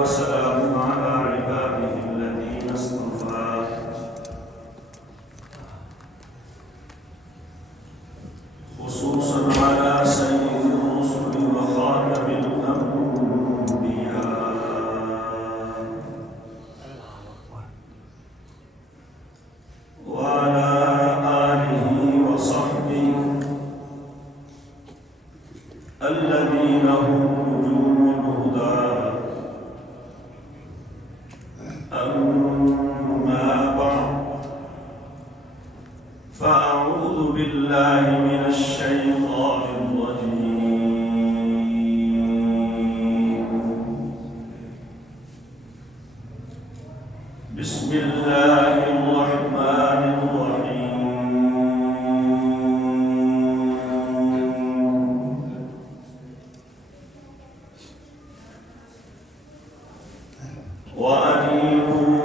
وسلام على عباده الذين اصطفى خصوصا على سيد الرسل وخاتم الأنبياء وعلى آله وصحبه الذين هم نجوم الهدى. أما بعد فأعوذ بالله من الشيطان الرجيم. بسم الله الرحمن الرحيم. وأنيبوا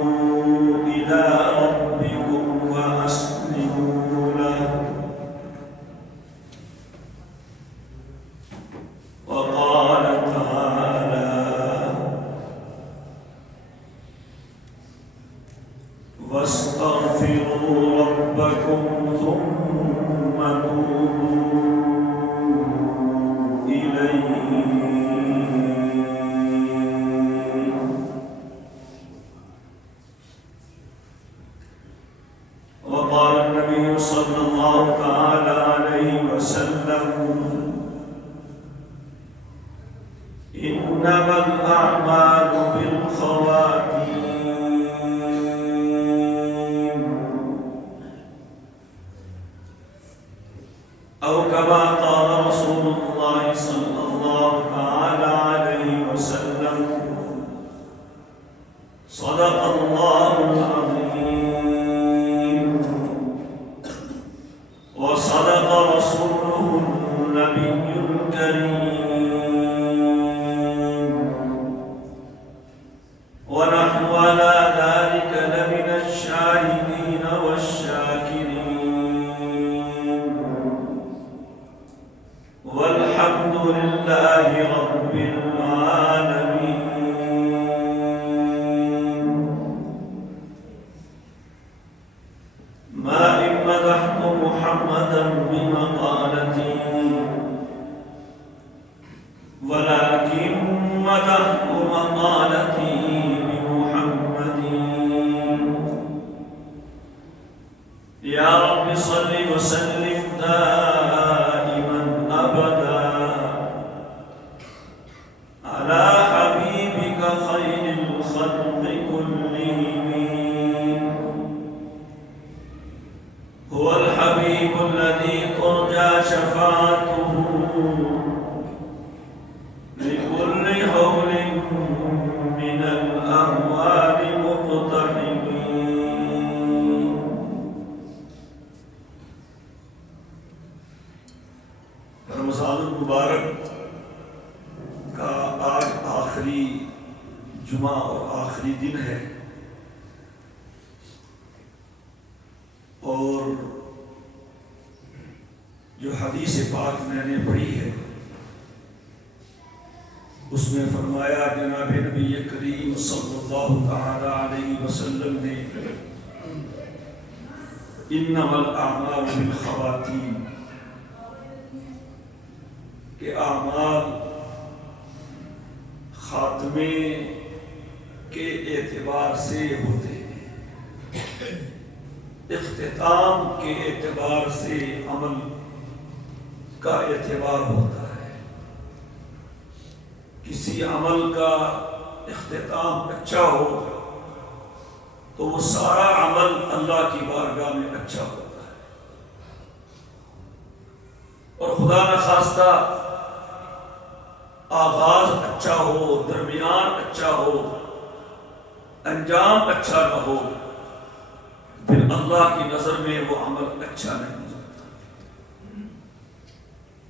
إلى ربكم وأسلموا له. وقال تعالى: واستغفروا ربكم ثم توبوا إليه. وقال النبي صلى الله تعالى عليه وسلم: إنما الأعمال بالخواتيم، أو كما قال رسول الله صلى الله تعالى عليه وسلم: صدق الله العظيم وصدق رسوله النبي الكريم، ونحن على ذلك لمن الشاهدين والشاكرين، والحمد لله رب العالمين. ما إن مدحت محمدا بمقالتي، ولكن مدحت مقالتي بمحمد. يا رب صل وسلم دائما أبدا على حبيبك خير الخلق كلهم. هو الحبيب الذي ترجى شفاعته لكل هول من الأهوال مقتحمين. رمضان المبارک کا آج آخری جمعہ اور آخری دن ہے، اور جو حدیث پاک میں نے پڑھی ہے اس میں فرمایا جناب نبی کریم صلی اللہ تعالی علیہ وسلم نے: انما الاعمال بالخواتیم، کہ اعمال خاتمے کے اعتبار سے ہوتے ہیں، اختتام کے اعتبار سے عمل کا اعتبار ہوتا ہے۔ کسی عمل کا اختتام اچھا ہو تو وہ سارا عمل اللہ کی بارگاہ میں اچھا ہوتا ہے، اور خدا نخواستہ آغاز اچھا ہو، درمیان اچھا ہو، انجام اچھا نہ ہو، پھر اللہ کی نظر میں وہ عمل اچھا نہیں ہوتا۔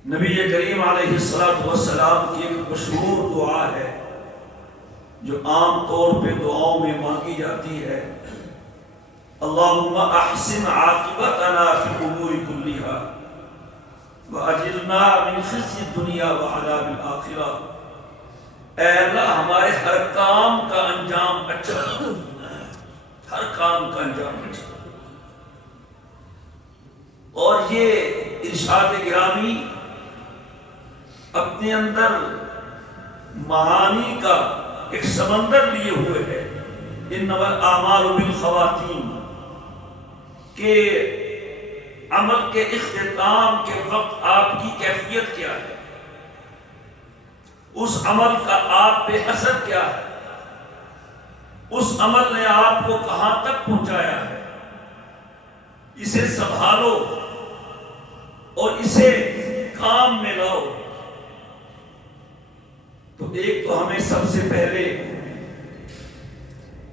نبی کریم علیہ السلام کی ایک مشہور دعا ہے جو عام طور پہ دعاؤں میں مانگی جاتی ہے: اللہم احسن عاقبتنا فی الامور کلیہا وَأَجِرْنَا مِنْ خِزْيِ الدُّنْيَا وَعَذَابِ الْآخِرَةِ۔ اے اللہ ہمارے ہر کام ساتھ گرامی اپنے اندر معانی کا ایک سمندر لیے ہوئے ہے، انما الاعمال بالخواتیم، کہ عمل کے اختتام کے وقت آپ کی کیفیت کیا ہے، اس عمل کا آپ پہ اثر کیا ہے، اس عمل نے آپ کو کہاں تک پہنچایا ہے، اسے سنبھالو اور اسے کام میں لاؤ۔ تو ایک تو ہمیں سب سے پہلے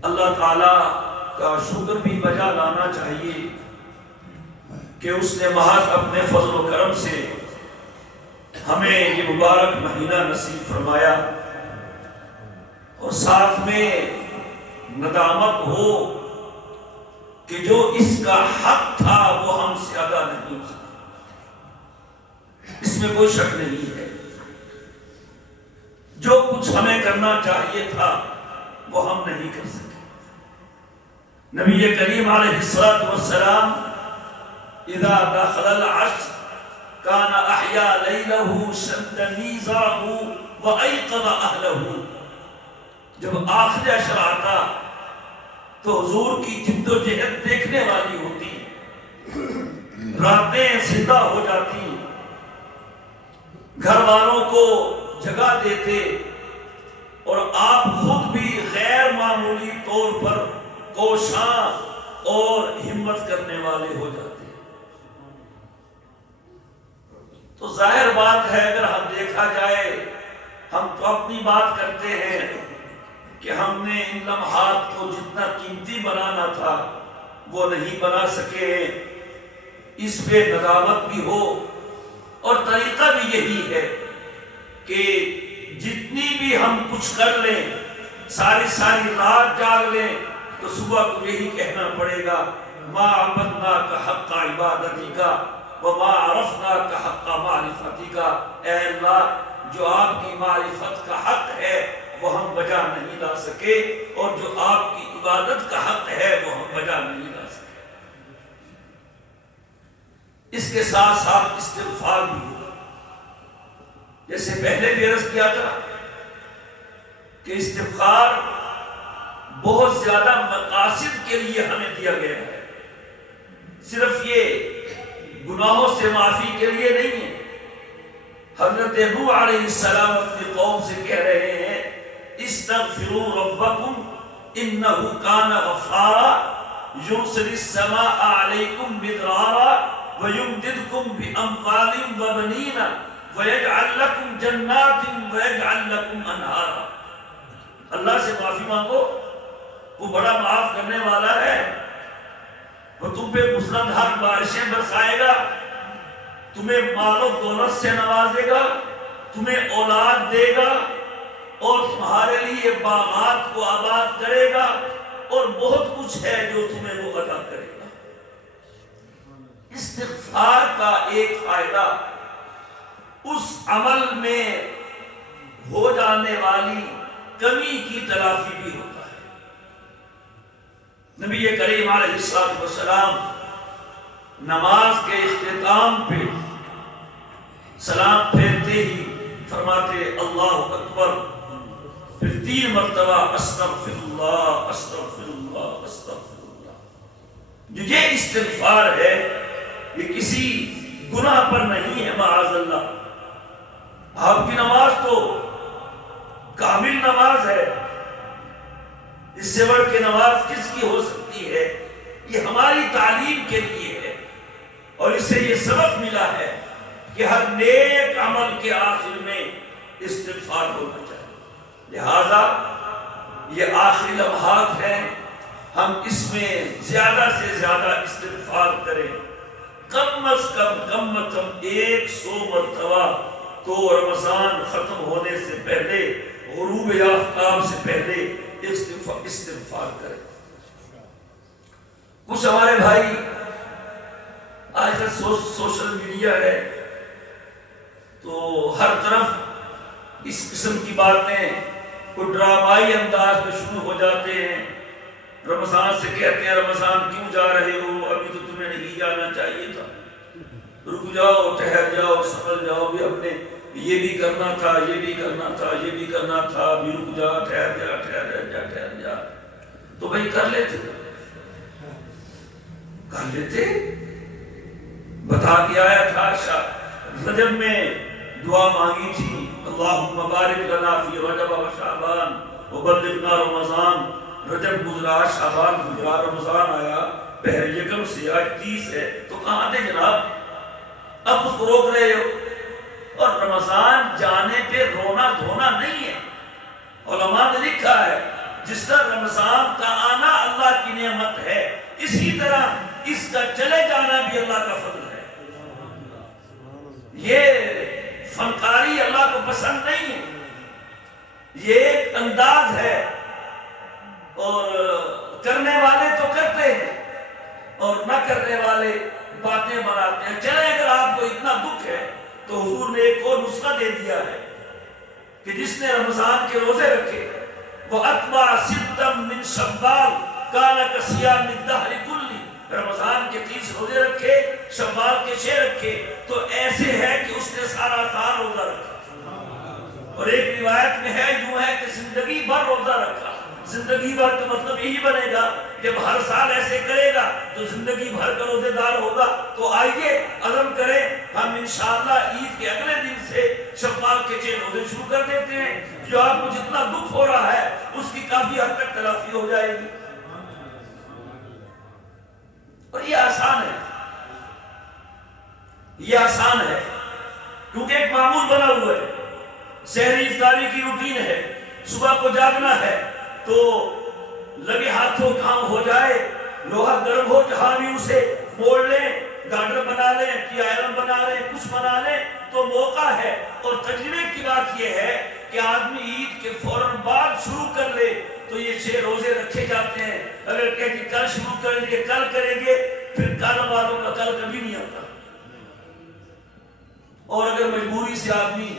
اللہ تعالی کا شکر بھی بجا لانا چاہیے کہ اس نے محض اپنے فضل و کرم سے ہمیں یہ مبارک مہینہ نصیب فرمایا، اور ساتھ میں ندامت ہو کہ جو اس کا حق تھا وہ ہم سے ادا نہیں ہو سکا، اس میں کوئی شک نہیں ہے۔ جو کچھ ہمیں کرنا چاہیے تھا وہ ہم نہیں کر سکے۔ نبی کریم علیہ الصلوۃ والسلام اذا دخل العشر كان احيا ليله شد ميزره وايقظ اهله، جب آخر عشر آتا تو حضور کی جد و جہد دیکھنے والی ہوتی، راتیں زندہ ہو جاتی، گھر والوں کو جگہ دیتے، اور آپ خود بھی غیر معمولی طور پر کوشاں اور ہمت کرنے والے ہو جاتے۔ تو ظاہر بات ہے اگر ہم دیکھا جائے، ہم تو اپنی بات کرتے ہیں کہ ہم نے ان لمحات کو جتنا قیمتی بنانا تھا وہ نہیں بنا سکے، اس پہ ندامت بھی ہو، اور طریقہ بھی یہی ہے کہ جتنی بھی ہم کچھ کر لیں، ساری رات جاگ لیں، تو صبح کو یہی کہنا پڑے گا ما عبدناک حق عبادتک وما عرفناک حق معرفتک، اے اللہ جو آپ کی معرفت کا حق ہے وہ ہم بجا نہیں لا سکے، اور جو آپ کی عبادت کا حق ہے وہ ہم بجا نہیں لا سکے۔ اس کے ساتھ ساتھ استغفار بھی ہو، جیسے پہلے بھی عرض کیا تھا کہ استغفار بہت زیادہ مقاصد کے لیے ہمیں دیا گیا ہے، صرف یہ گناہوں سے معافی کے لیے نہیں ہے۔ حضرت نوح علیہ السلام اپنی قوم سے کہہ رہے ہیں استغفروا ربکم انہ کان غفارا یرسل السماء علیکم مدرارا ویمددکم باموال وبنین ویجعل لکم جنات ویجعل لکم انہارا۔ اللہ سے معافی مانگو، وہ بڑا معاف کرنے والا ہے، وہ تم پہ مسلسل بارشیں برسائے گا، تمہیں مال و دولت سے نوازے گا، تمہیں اولاد دے گا، اور تمہارے لیے باغات کو آباد کرے گا، اور بہت کچھ ہے جو تمہیں وہ عطا کرے گا۔ استغفار کا ایک فائدہ اس عمل میں ہو جانے والی کمی کی تلافی بھی ہوتا ہے۔ نبی کریم علیہ الصلوۃ والسلام نماز کے اختتام پہ سلام پھیرتے ہی فرماتے اللہ اکبر، پھر 3 مرتبہ استغفر اللہ استغفر اللہ استغفر اللہ۔ یہ استغفار ہے، یہ کسی گناہ پر نہیں ہے معاذ اللہ۔ آپ کی نماز تو کامل نماز ہے، اس سے بڑھ کے نماز کس کی ہو سکتی ہے؟ یہ ہماری تعلیم کے لیے ہے، اور اس سے یہ سبق ملا ہے کہ ہر نیک عمل کے آخر میں استغفار ہونا چاہیے۔ لہذا یہ آخری لمحات ہیں، ہم اس میں زیادہ سے زیادہ استغفار کریں، کم از کم 100 مرتبہ تو رمضان ختم ہونے سے پہلے، غروب آفتاب سے پہلے استغفار کریں۔ کچھ ہمارے بھائی آج کل سوشل میڈیا ہے تو ہر طرف اس قسم کی باتیں کوئی ڈرامائی انداز میں شروع ہو جاتے ہیں۔ رمضان سے کہتے ہیں رمضان کیوں جا رہے ہو، ابھی تو تمہیں نہیں جانا چاہیے تھا۔ رک جاؤ، ٹھہر جاؤ، سمجھ جاؤ بھی ہم نے یہ بھی کرنا تھا، یہ بھی کرنا تھا، یہ بھی کرنا تھا، بھی رک جا، ٹھہر جا، ٹھہر جا، تو بھائی کر لیتے، بتا کے آیا تھا رجب میں دعا مانگی تھی، اللہم بارک لنا فی رجب و شعبان وبلغنا رمضان. رجب گزرا، شعبان گزرا، رمضان آیا، پہر یکم سے آج 30 ہے، تو کہاں تھے جناب؟ اب اس کو روک رہے ہو. اور رمضان جانے پہ رونا دھونا نہیں ہے. علماء نے لکھا ہے جس طرح رمضان کا آنا اللہ کی نعمت ہے، اسی طرح اس کا چلے جانا بھی اللہ کا فضل ہے. یہ فنکاری اللہ کو پسند نہیں ہے، یہ ایک انداز ہے، اور کرنے والے تو کرتے ہیں اور نہ کرنے والے باتیں بناتے ہیں. چلے اگر آپ کو اتنا دکھ ہے تو حضور نے ایک اور نسخہ دے دیا ہے کہ جس نے رمضان کے روزے رکھے، وہ اتبع ستا من شوال کان کصیام الدہر کلی، رمضان کے 30 روزے رکھے، شوال کے 6 رکھے، تو ایسے ہے کہ اس نے سارا سال روزہ رکھا. اور ایک روایت میں ہے یوں ہے کہ زندگی بھر روزہ رکھا. زندگی بھر کا مطلب یہی بنے گا جب ہر سال ایسے کرے گا تو زندگی بھر کا روزے دار ہوگا. تو آئیے عزم کریں، ہم انشاءاللہ عید کے اگلے دن سے شوال کے 6 روزے شروع کر دیتے ہیں. جو آپ کو جتنا دکھ ہو رہا ہے اس کی کافی حد تک تلافی ہو جائے گی. اور یہ آسان ہے، یہ آسان ہے کیونکہ ایک معمول بنا ہوا ہے. سحری افطاری کی روٹین ہے، صبح کو جاگنا ہے تو لگے ہاتھوں کام ہو جائے، لوہا گرم ہو جہاں بھی اسے موڑ لیں، گارڈر بنا لیں، ٹی آئرن بنا لیں، کچھ بنا لیں تو موقع ہے. اور تجربے کی بات یہ ہے کہ آدمی عید کے فوراً بعد شروع کر لے تو یہ 6 روزے رکھے جاتے ہیں. اگر کہ کل شروع کریں گے، کل کریں گے، پھر کل والوں کا کل کبھی نہیں آتا. اور اگر مجبوری سے آدمی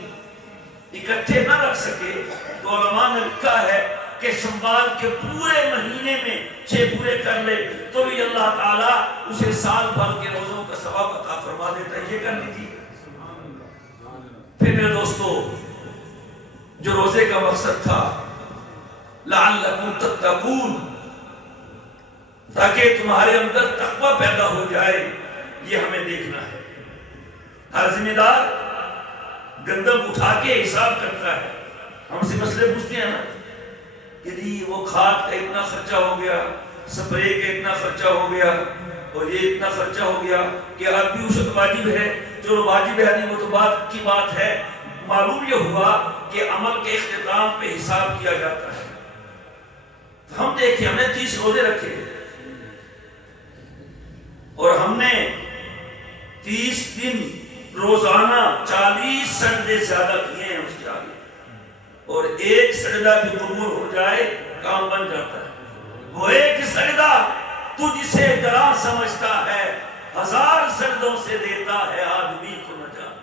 اکٹھے نہ رکھ سکے تو علماء نے لکھا ہے کہ شوال کے پورے مہینے میں 6 پورے کر لے تو بھی اللہ تعالیٰ اسے سال بھر کے روزوں کا ثواب عطا فرما دیتا ہے. یہ کر لیجیے. پھر میرے دوستو، جو روزے کا مقصد تھا لعلکم تتقون، تاکہ تمہارے اندر تقوی پیدا ہو جائے، یہ ہمیں دیکھنا ہے. ہر ذمہ دار گندم اٹھا کے حساب کرتا ہے. ہم سے مسئلے پوچھتے ہیں نا کہ جی وہ کھاد کا اتنا خرچہ ہو گیا، سپرے کا اتنا خرچہ ہو گیا، اور یہ اتنا خرچہ ہو گیا کہ اب بھی اسے واجب ہے. چلو واجب ہے نہیں، وہ تو بات کی بات ہے. معلوم یہ ہوا کہ عمل کے اختتام پہ حساب کیا جاتا ہے. ہم دیکھیں، ہم نے 30 روزے رکھے اور ہم نے 30 دن روزانہ 40 سجدے زیادہ کیے ہیں اس کے آگے، اور ایک سجدہ بھی قبول ہو جائے کام بن جاتا ہے. وہ ایک سجدہ تجھ سے گراں سمجھتا ہے، 1000 سجدوں سے دیتا ہے آدمی کو نجات.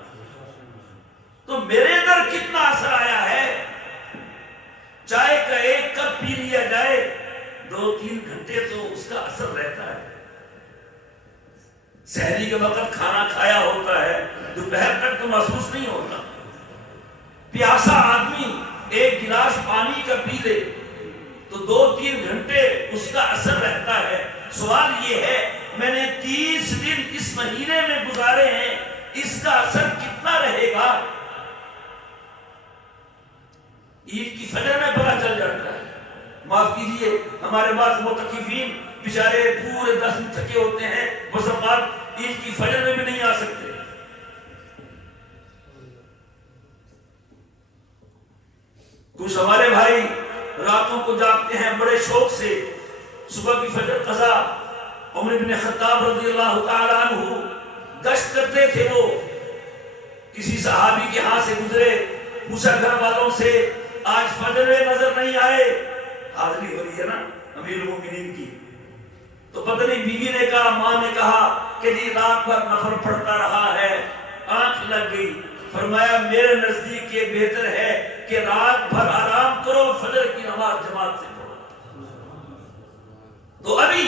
تو میرے اندر کتنا اثر آیا ہے. چائے کا 1 کپ پی لیا جائے 2-3 گھنٹے تو اس کا اثر رہتا ہے. سحری کے وقت کھانا کھایا ہوتا ہے، دوپہر تک تو محسوس نہیں ہوتا. پیاسا آدمی 1 گلاس پانی کا پی لے تو 2-3 گھنٹے اس کا اثر رہتا ہے. سوال یہ ہے، میں نے 30 دن اس مہینے میں گزارے ہیں، اس کا اثر کتنا رہے گا؟ عید کی فجر میں پتہ چل جاتا ہے. معاف کیجئے، ہمارے بعض معتکفین بیچارے پورے 10 دن تھکے ہوتے ہیں، بس اوقات عید کی فجر میں بھی نہیں آ سکتے. کچھ ہمارے بھائی راتوں کو جاگتے ہیں بڑے شوق سے. صبح کی فجر قضا عمر بن خطاب رضی اللہ تعالی عنہ گشت کرتے تھے. وہ کسی صحابی کے ہاں سے گزرے، پوچھا گھر والوں سے آج فجر میں نظر نہیں آئے. حاضری ہو رہی ہے نا امیر المومنین کی. تو پتنی بیوی نے کہا، ماں نے کہا کہ جی رات بھر نفل پڑھتا رہا ہے، آنکھ لگ گئی. فرمایا میرے نزدیک یہ بہتر ہے کہ رات بھر آرام کرو، فجر کی نماز جماعت سے پڑھو. تو ابھی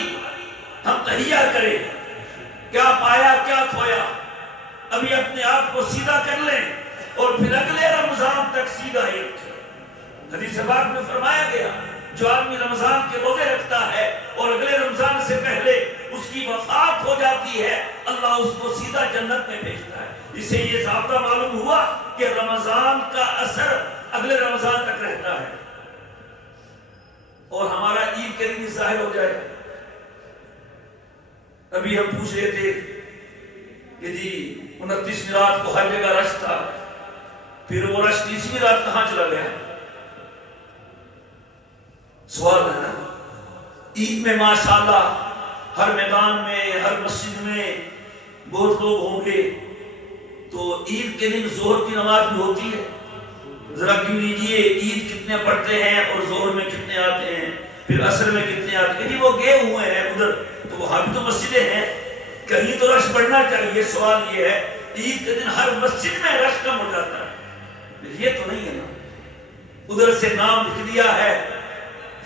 ہم تہیہ کریں، کیا پایا کیا کھویا. ابھی اپنے آپ کو سیدھا کر لیں اور پھر اگلے رمضان تک سیدھا ایک۔ حدیث پاک میں فرمایا گیا جو آدمی رمضان کے روزے رکھتا ہے اور اگلے رمضان سے پہلے اس کی وفات ہو جاتی ہے، اللہ اس کو سیدھا جنت میں بھیجتا ہے۔ اسے یہ ضابطہ معلوم ہوا کہ رمضان کا اثر اگلے رمضان تک رہتا ہے اور ہمارا عید کے دن ظاہر ہو جائے۔ ابھی ہم پوچھ رہے تھے کہ جی 29ویں رات کو ہر جگہ رش تھا، پھر وہ رش 30ویں رات کہاں چلا گیا؟ سوال ہے نا۔ عید میں ماشاءاللہ ہر میدان میں، ہر مسجد میں بہت لوگ ہوں گے، تو عید کے دن ظہر کی نماز بھی ہوتی ہے۔ ذرا گن لیجئے عید کتنے پڑھتے ہیں اور ظہر میں کتنے آتے ہیں، پھر عصر میں کتنے آتے ہیں۔ وہ گئے ہوئے ہیں ادھر، تو وہاں بھی تو مسجدیں ہیں، کہیں تو رش بڑھنا چاہیے۔ سوال یہ ہے عید کے دن ہر مسجد میں رش کم ہو جاتا ہے، یہ تو نہیں ہے نا۔ ادھر سے نام لکھ دیا ہے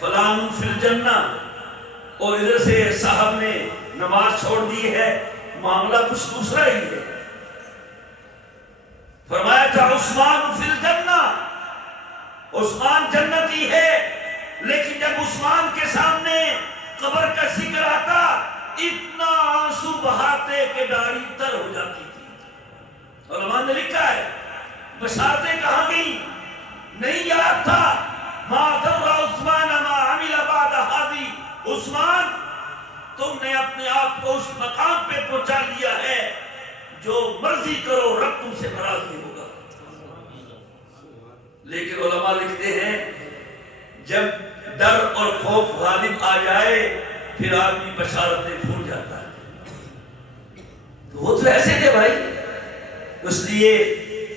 فلان فی الجنہ اور ادھر سے صاحب نے نماز چھوڑ دی ہے، معاملہ کچھ دوسرا ہی ہے۔ فرمایا تھا عثمان فی الجنہ، عثمان جنتی ہے، لیکن جب عثمان کے سامنے قبر کا ذکر آتا اتنا آنسو بہاتے کہ داڑھی تر ہو جاتی تھی۔ علماء نے لکھا ہے بشارتیں کہاں گئی، نہیں یاد تھا۔ ما ضر عثمان ما عمل بعد ہادی، عثمان تم نے اپنے آپ کو اس مقام پہ پہنچا دیا ہے جو مرضی کرو رب تم سے ناراض نہیں ہوگا۔ لیکن علماء لکھتے ہیں جب ڈر اور خوف غالب آ جائے پھر آدمی بشارتیں بھول جاتا ہے۔ تو وہ تو ایسے تھے بھائی، اس لیے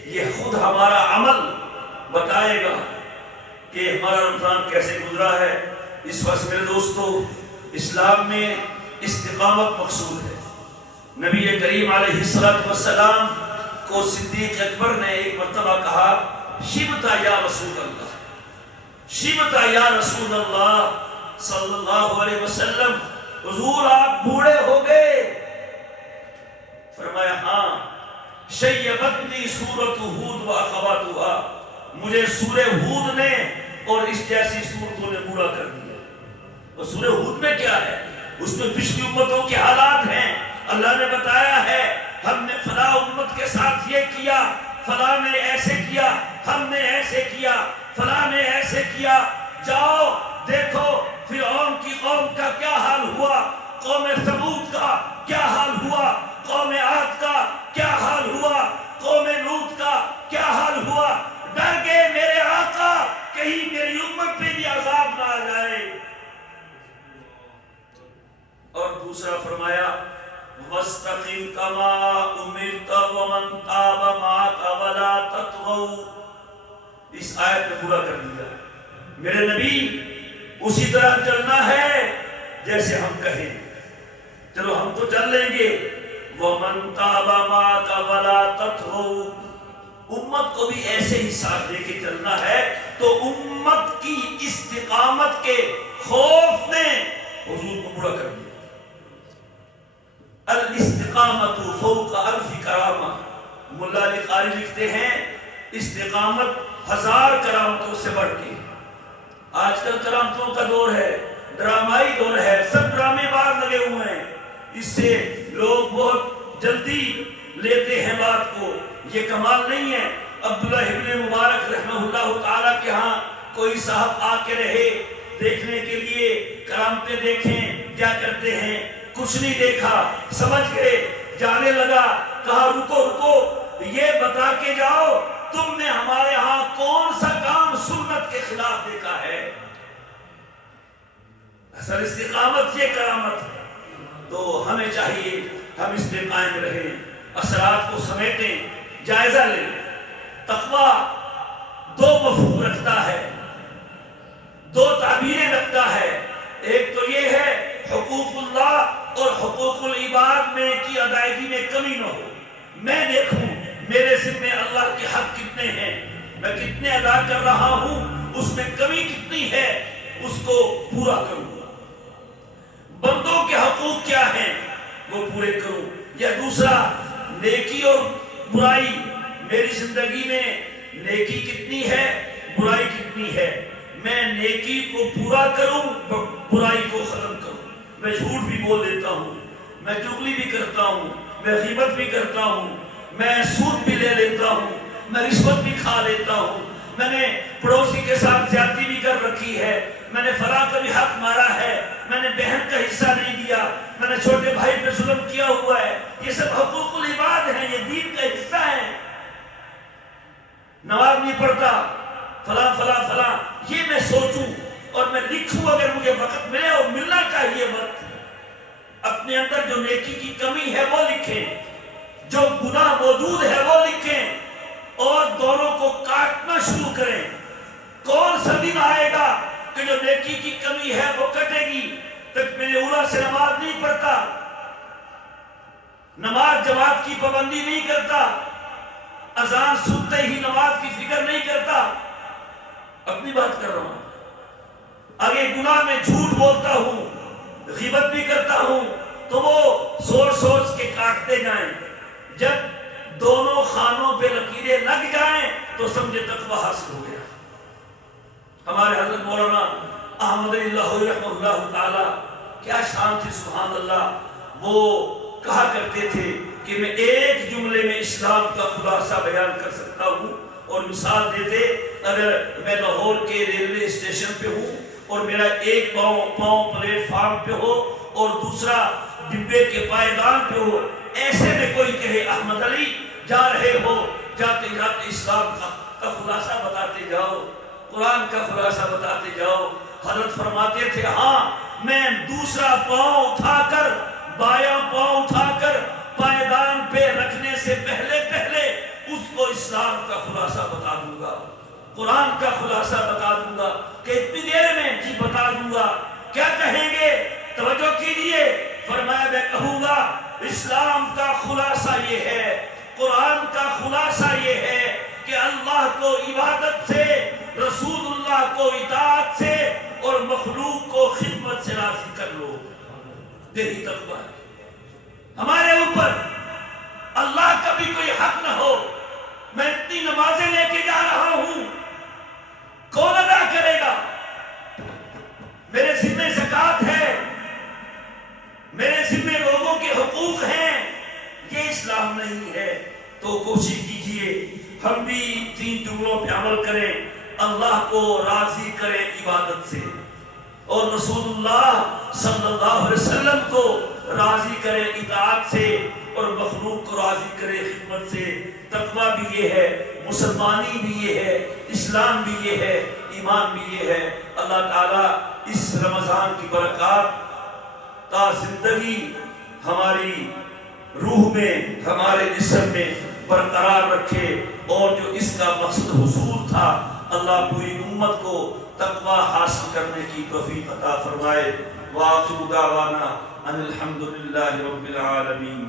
یہ خود ہمارا عمل بتائے گا کہ ہمارا رمضان کیسے گزرا ہے۔ اس وقت میرے دوستو اسلام میں استقامت مقصود ہے۔ نبی کریم علیہ السلام کو صدیق اکبر نے ایک مرتبہ کہا شبتا یا رسول اللہ، شبتا یا رسول اللہ صلی اللہ علیہ وسلم، حضور آپ بوڑھے ہو گئے؟ فرمایا ہاں، شیبتنی سورۃ ہود و اخواتها، مجھے سورہ ہود نے اور اس جیسی سورتوں نے بوڑھا کر دیا۔ اور سورہ ہود میں کیا ہے؟ اس میں پچھلی امتوں کے حالات ہیں۔ اللہ نے بتایا ہے ہم نے فلاں امت کے ساتھ یہ کیا، فلاں نے ایسے کیا، ہم نے ایسے کیا، فلاں نے ایسے کیا۔ جاؤ دیکھو فرعون کی قوم کا کیا حال ہوا، قوم ثمود کا کیا حال ہوا، قوم عاد کا کیا حال ہوا، قوم لوط کا کیا حال ہوا۔ ڈر گئے میرے آقا کہیں میری امت پہ بھی عذاب نہ آ جائے۔ اور دوسرا فرمایا وَاسْتَقِمْ كَمَا أُمِرْتَ وَمَنْ تَابَ مَعَكَ وَلَا تَطْغَوْا۔ اس آیت میں پورا کر دیا میرے نبی اسی طرح چلنا ہے جیسے ہم کہیں، چلو ہم تو چل لیں گے۔ وَمَنْ تَابَ مَعَكَ وَلَا تَطْغَوْا، امت کو بھی ایسے ہی ساتھ لے کے چلنا ہے۔ تو امت کی استقامت کے خوف نے حضور کو پورا کر دیا۔ الاستقامت فوق الف کرامہ، ملا علی قاری لکھتے ہیں استقامت 1000 کرامتوں سے بڑھ کے۔ آج کل کرامتوں کا دور ہے، ڈرامائی دور ہے، سب ڈرامے باز لگے ہوئے ہیں، اس سے لوگ بہت جلدی لیتے ہیں بات کو۔ یہ کمال نہیں ہے۔ عبداللہ ابن مبارک رحمہ اللہ تعالیٰ کے ہاں کوئی صاحب آ کے رہے دیکھنے کے لیے، کرامتیں دیکھیں کیا کرتے ہیں، کچھ نہیں دیکھا، سمجھ گئے، جانے لگا، کہا رکو رکو، یہ بتا کے جاؤ تم نے ہمارے ہاں کون سا کام سنت کے خلاف دیکھا ہے۔ اصل استقامت یہ کرامت ہے۔ تو ہمیں چاہیے ہم اس پہ قائم رہیں، اثرات کو سمیٹیں، جائزہ لیں۔ تقویٰ 2 مفہوم رکھتا ہے، 2 تعبیریں رکھتا ہے۔ ایک تو یہ ہے حقوق اللہ اور حقوق العباد میں کی ادائیگی میں کمی نہ ہو۔ میں دیکھوں میرے ذمہ اللہ کے حق کتنے ہیں، میں کتنے ادا کر رہا ہوں، اس میں کمی کتنی ہے، اس کو پورا کروں۔ بندوں کے حقوق کیا ہیں وہ پورے کروں۔ یا دوسرا نیکی اور برائی، میری زندگی میں نیکی کتنی ہے، برائی کتنی ہے، میں نیکی کو پورا کروں، برائی کو ختم کروں۔ میں جھوٹ بھی بول لیتا ہوں، میں چغلی بھی کرتا ہوں، میں غیبت بھی کرتا ہوں، میں سود بھی لے لیتا ہوں، میں رشوت بھی کھا لیتا ہوں، میں نے پڑوسی کے ساتھ زیادتی بھی کر رکھی ہے، میں نے فلاں کا بھی حق مارا ہے، میں نے بہن کا حصہ نہیں دیا، میں نے چھوٹے بھائی پہ ظلم کیا ہوا ہے۔ یہ سب حقوق العباد ہیں، یہ دین کا حصہ ہے۔ نماز نہیں پڑھتا، فلاں فلاں فلاں، یہ میں سوچوں اور میں لکھوں، اگر مجھے وقت ملے اور ملنا چاہیے وقت، اپنے اندر جو نیکی کی کمی ہے وہ لکھیں، جو گناہ موجود ہے وہ لکھیں، اور دونوں کو کاٹنا شروع کریں۔ کون سا دن آئے گا کہ جو نیکی کی کمی ہے وہ کٹے گی؟ تکبیر اولیٰ سے نماز نہیں پڑھتا، نماز جماعت کی پابندی نہیں کرتا، اذان سنتے ہی نماز کی فکر نہیں کرتا، اپنی بات کر رہا ہوں، اگر گناہ میں جھوٹ بولتا ہوں، غیبت بھی کرتا ہوں، تو وہ سوچ سوچ کے کاٹتے جائیں، جب دونوں خانوں پہ لکیریں لگ جائیں تو سمجھے تقویٰ حاصل ہو گیا۔ ہمارے حضرت مولانا احمد اللہ رحمہ اللہ تعالی، کیا شان تھی، سبحان اللہ، وہ کہا کرتے تھے کہ میں ایک جملے میں اسلام کا خلاصہ بیان کر سکتا ہوں، اور مثال دیتے، اگر میں لاہور کے ریلوے اسٹیشن پہ ہوں اور میرا ایک پاؤں پلیٹ فارم پہ ہو اور دوسرا ڈبے کے پائیدان پہ ہو، ایسے میں کوئی کہے احمد علی جا رہے ہو، جاتے جاتے اسلام کا خلاصہ بتاتے جاؤ، قرآن کا خلاصہ بتاتے جاؤ۔ حضرت فرماتے تھے ہاں، میں دوسرا پاؤں اٹھا کر، بایاں پاؤں اٹھا کر پائیدان پہ رکھنے سے پہلے پہلے اس کو اسلام کا خلاصہ بتا دوں گا، قرآن کا خلاصہ بتا دوں گا، کہ اتنی دیر میں جی بتا دوں گا۔ کیا کہیں گے؟ توجہ کیجئے، فرمایا میں کہوں گا اسلام کا خلاصہ یہ ہے، قرآن کا خلاصہ یہ ہے کہ اللہ کو عبادت سے، رسول اللہ کو اطاعت سے، اور مخلوق کو خدمت سے راضی کر لو۔ یہی تقویٰ ہے ہمارے اوپر، اللہ کا بھی کوئی حق نہ ہو۔ میں اتنی نمازیں لے کے جا رہا ہوں، کون ادا کرے گا؟ میرے ذمہ زکوٰۃ ہے، میرے ذمہ لوگوں کے حقوق ہیں، یہ اسلام نہیں ہے۔ تو کوشش کیجئے ہم بھی 3 جملوں پہ عمل کریں، اللہ کو راضی کریں عبادت سے، اور رسول اللہ صلی اللہ علیہ وسلم کو راضی کریں اطاعت سے، اور مخلوق کو راضی کریں خدمت سے۔ تقویٰ بھی یہ ہے، مسلمانی بھی یہ ہے، اسلام بھی یہ ہے، ایمان بھی یہ ہے۔ اللہ تعالیٰ اس رمضان کی برکات تا زندگی ہماری روح میں، ہمارے جسم میں برقرار رکھے، اور جو اس کا مقصد حصول تھا، اللہ پوری امت کو تقویٰ حاصل کرنے کی توفیق عطا فرمائے۔ وآخر دعوانا ان الحمد للہ رب العالمین۔